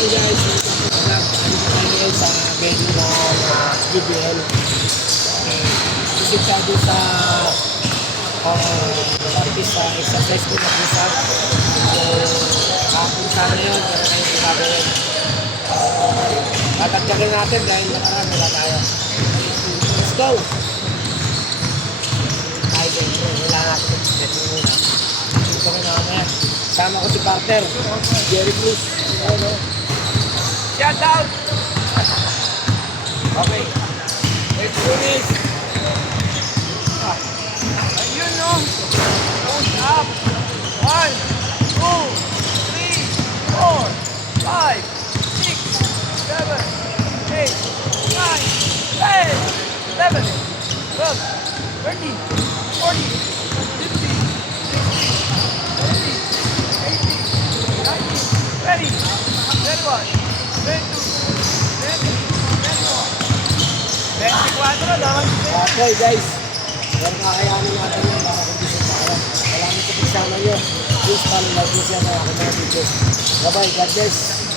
Hey guys, ano po ngayon sa venue ng GBL. Visit tayo sa practice sa exercise ko na push up. So, kapunta na yun, pero ngayon ginagawin. Tatagdagan natin dahil nakaraan wala tayo. Let's go! Ay, wala natin ito muna. Ito kami na mamaya. Sama ko si partner, Jerry Cruz. Ano? Shout out! Okay. Let's do this! Ayun no. Push up. 1, 2, 3, 4, 5, 6, 7, 8, 9, 10, 11, 12, 13, 14, 15, 16, 17, 18, 19, 20, 21, 22, 23, 24 naman. Okay guys, pero kakayanin natin yung mga kondisyon tayo. Salamat sa pagsama nyo. Please follow, like, share na ako mga videos. Bye bye, God bless.